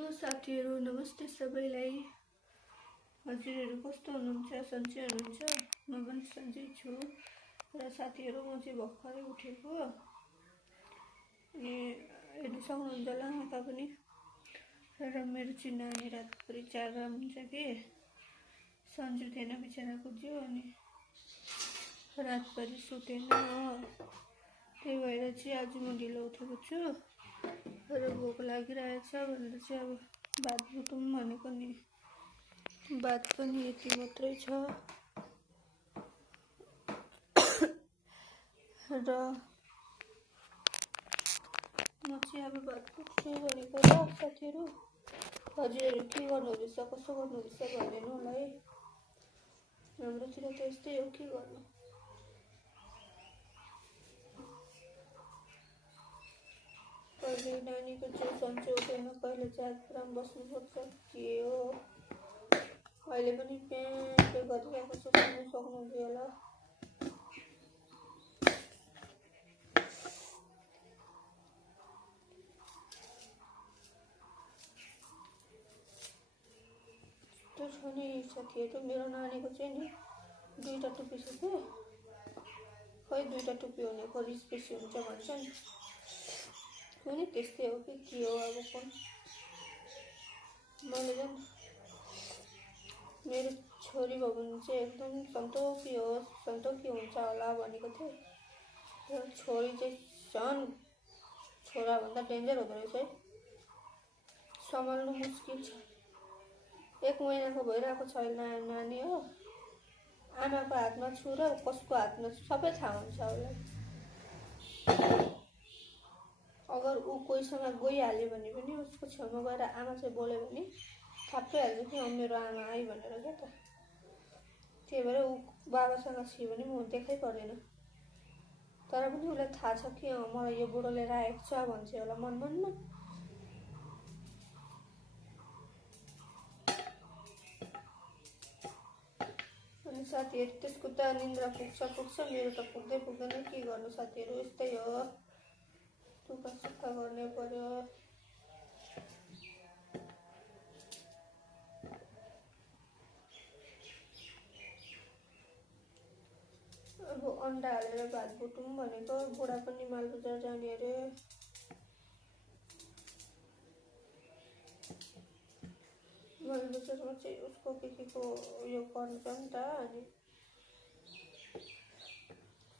Hello साथीहरू, नमस्ते सबैलाई। हजुरहरू कस्तो हुनुहुन्छ? सन्चै हुनुहुन्छ? म पनि सन्चै छु। र साथीहरू, म चाहिँ भर्खरै उठेको अनि हेर्नु सक्नुहुन्छ होला तपाईँ पनि। र मेरो चाहिँ नानी रातभरि जागा हुन्छ कि सन्चो थिएन बिचराको जिउ, अनि रातभरि सुतेन हो। त्यही भएर चाहिँ आज म ढिलो उठेको छु र भोक लागिरहेछ भनेर चाहिँ अब भात बुटौँ भनेको नि। भात पनि यति मात्रै छ र म चाहिँ अब भात बुट्छु भनेको। र साथीहरू, हजुरहरू के गर्नुहुँदैछ, कसो गर्नुहुँदैछ भनिदिनु होला है। हाम्रोतिर त यस्तै हो, के गर्नु। कहिले नानीको जिउ सन्चो हुँदैन, कहिले जागराम बस्नुपर्छ, के हो। अहिले पनि प्याँ गरिरहेको छु, सुन्नु सक्नुहुन्थ्यो होला। त्यो छ नि साथीहरू, मेरो नानीको चाहिँ नि 2टा टुप्पी छ क्या। खै 2टा टुप्पी हुनेको रिस बेसी हुन्छ भन्छ नि, कुनै त्यस्तै हो कि के हो अब फोन। मैले झन् मेरो छोरी भयो भने चाहिँ एकदम सन्तोकी होस्, सन्तोकी हुन्छ होला भनेको थिएँ। र छोरी चाहिँ झन् छोराभन्दा डेन्जर हुँदो रहेछ है, सम्हाल्नु मुस्किल छ। 1 महिनाको भइरहेको छ नानी हो। आमाको हातमा छु र कसको हातमा छु सबै थाहा हुन्छ उसलाई। अगर ऊ कोहीसँग गइहाल्यो भने पनि उसको छेउमा गएर आमा चाहिँ बोल्यो भने थाहा पाइहाल्छ कि मेरो आमा आई भनेर क्या त। त्यही भएर ऊ बाबासँग छियो भने म देखै पर्दैन, तर पनि उसलाई थाहा छ कि मलाई यो बुढोले राखेको छ भन्छ होला मनमनमा। अनि साथीहरू, त्यसको त निन्द्रा पुग्छ, मेरो त पुग्दैन। के गर्नु साथीहरू, यस्तै हो, दुःख सुख गर्नै पर्यो। अब अन्डा हालेर भात बुटौँ भनेको। बुढा पनि मालबजार जाने अरे। मालबजारमा चाहिँ उसको के को उयो गर्नु छ नि त, अनि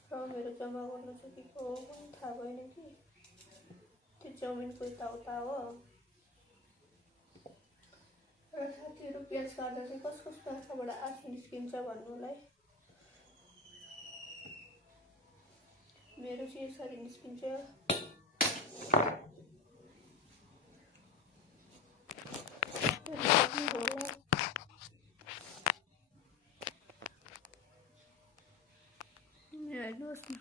फर्महरू जम्मा गर्नु छ के को हो पनि थाहा भएन कि। त्यो जमिनको यताउता हो। र साथीहरू, प्याज काट्दा चाहिँ कस आँखाबाट आँसु निस्किन्छ भन्नुलाई। मेरो चाहिँ यसरी निस्किन्छ। हेर्नुहोस् न,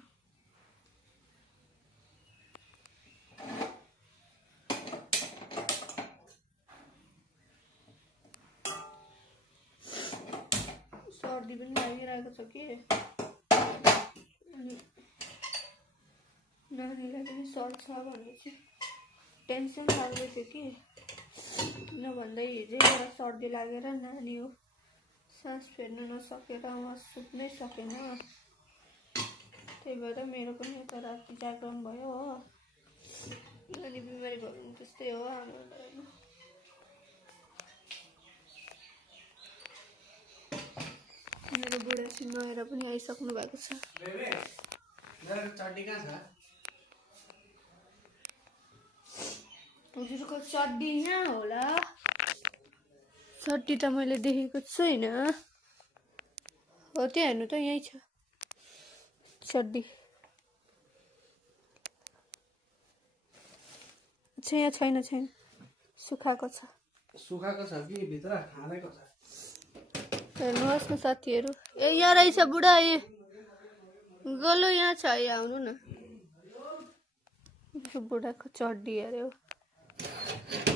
सर्दी पनि लागिरहेको छ कि, अनि नानीलाई पनि सर्छ भन्ने चाहिँ टेन्सन लाग्दै थियो कि। किन भन्दा हिजोबाट सर्दी लागेर नानी हो सास फेर्न नसकेर उहाँ सुत्नै सकेन। त्यही भएर मेरो पनि यता राति जागरण भयो हो। नानी बिमारी भयो भने त्यस्तै हो आमाहरूलाई। मेरो बुढा चाहिँ नुहाएर पनि आइसक्नु भएको छ। हजुरको चड्डी यहाँ होला? चड्डी त मैले देखेको छैन। हो त्यो हेर्नु त, यहीँ छ चड्डी। अच्छा, यहाँ छैन, सुकाएको छ कि भित्र खाँदैको छ। हेर्नुहोस् न साथीहरू, ए यहाँ रहेछ बुढा। ए गलो यहाँ छ, यहाँ आउनु न। बुढाको चड्डी अरे हो,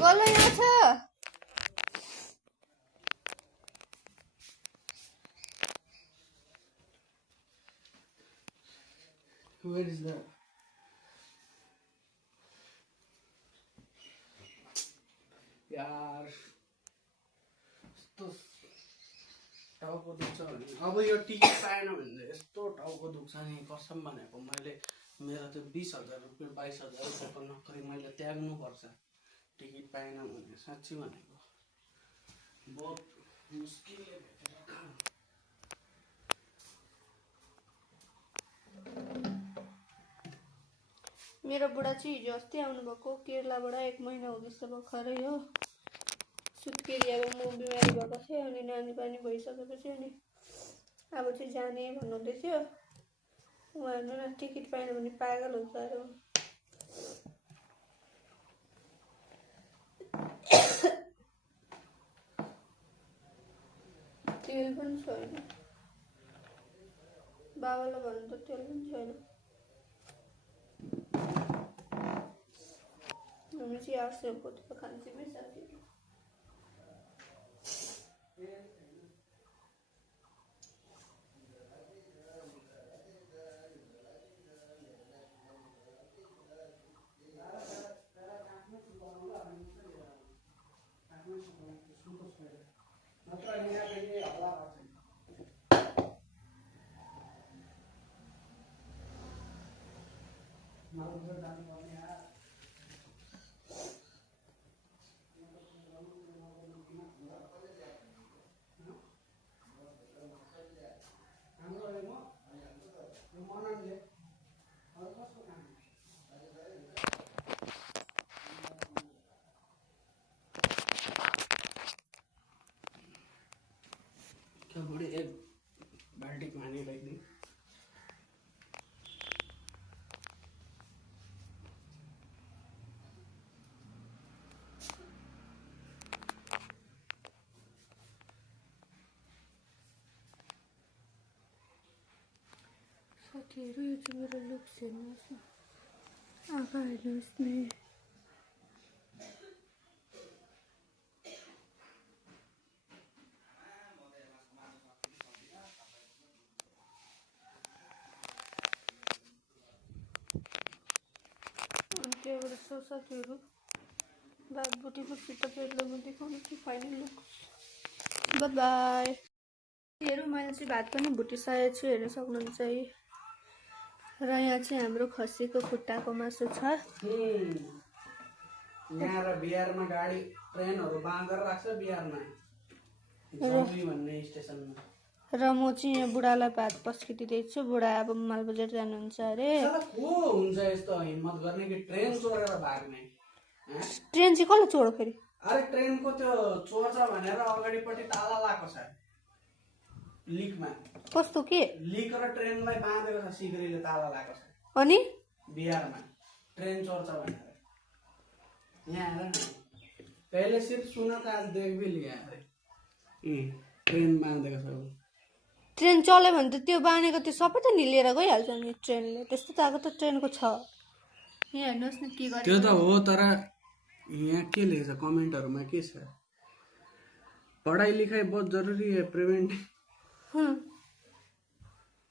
गलो यहाँ छ। Where is that? यार यस्तो टाउको दुख्छ भने अब यो टिकट पाएन भने यस्तो टाउको दुख्छ नि कसम भनेको मैले मेरो त्यो 20,000 रुपियाँ 22,000 रुपियाँको नोकरी मैले त्याग्नुपर्छ टिकट पाएन भने साँच्ची भनेको बहुत मुस्किलले भेटेर काम मेरो बुढा चाहिँ हिजो अस्ति आउनुभएको केरलाबाट 1 महिना हुँदैछ भर्खरै हो सुत्केरी अब म बिमारी भएको थिएँ अनि नानी पानी भइसकेपछि अनि अब चाहिँ जाने भन्नुहुँदै थियो उहाँ हेर्नु न टिकट पाएन भने पागल हुन्छ अरे तेल पनि छैन बाबालाई भन्नु त तेल पनि छैन हामी चाहिँ 800 पोतेको खान्छौँ है साथीहरू बुढी एक बाल्टी पानी राखिदिउँ साथीहरू यो चाहिँ मेरो लुक्स हेर्नुहोस् न आँखा हेर्नुहोस् नि त्यहाँबाट सो साथीहरू बागबुटीको तपाईँहरूलाई म देखाउनु छु फाइनल लुक्स बाई बाई हेरौँ मैले चाहिँ भात पनि भुटिसकेको छु हेर्न सक्नुहुन्छ है र यहाँ चाहिँ हाम्रो खसीको खुट्टाको मासु छ यहाँ र बिहारमा गाडी ट्रेनहरू बाँधेर राख्छ बिहारमा जौली भन्ने स्टेसनमा र म चाहिँ यहाँ बुढालाई भात पस्किदिँदैछु बुढा अब मालबजार जानुहुन्छ अरे को हुन्छ यस्तो हिम्मत गर्ने कि ट्रेन चोरेर भाग्ने ट्रेन चाहिँ कसले चोर्यो फेरि अरे ट्रेनको त्यो चोर्छ भनेर अगाडिपट्टि ताला लगाएको छ लिकमा कस्तो के लिक र ट्रेनलाई बाँधेको छ सिग्रीले ताला लगाएको छ अनि बिहारमा ट्रेन चोर्छ भनेर यहाँ हेर न पहिले सिर्फ सुना त आज देख भी लिया अरे ट्रेन बाँधेको छ ट्रेन चल्यो भने त त्यो बाँधेको त्यो सबै त निलेर गइहाल्छ नि ट्रेनले त्यस्तो त आएको त ट्रेनको छ यहाँ हेर्नुहोस् न के गर्यो त्यो त हो तर यहाँ के लेख्छ कमेन्टहरुमा के छ पढाइ लेखाइ बहुत जरुरी है प्रिभेन्ट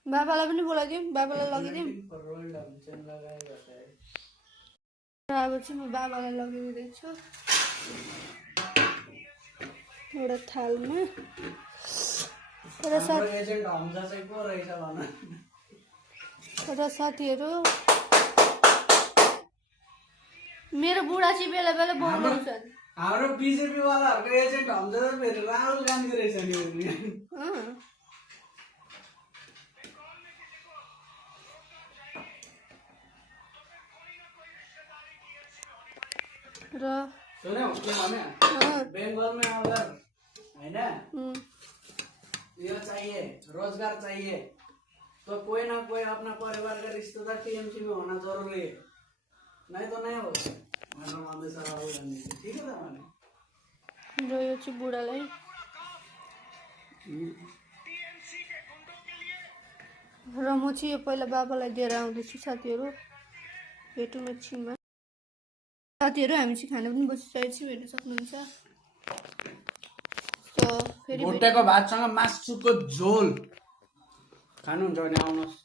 बाबालाई पनि बोलाइदिउँ बाबालाई लगिदिउँ अब चाहिँ म बाबालाई लगिदिँदैछु एउटा थालमा र साथीहरू मेरो बुढा चाहिँ बेला बेला बोलाउँछ हाम्रो बीजेपी वालाहरुको एजेन्ट हुन्छ त फेरि राहुल गान्धी रहेछ नि र सुन्यौ के भने बेंगलमा अगर हैन यो चाहिए रोजगार चाहिए तो कोई ना कोई अपना परिवार का रिश्तेदार टीएमसी में होना जरूरी है नहीं तो नहीं हो हमेशा राहुल गांधी ठीक है त भने र यो चाहिँ बुढालाई र म चाहिँ यो पहिला बाबालाई दिएर आउँदैछु साथीहरू भेटौँ एकछिनमा साथीहरू हामी चाहिँ खाना पनि बसिसकेको छौँ हेर्न सक्नुहुन्छ भुटेको भातसँग मासुको झोल खानुहुन्छ भने आउनुहोस्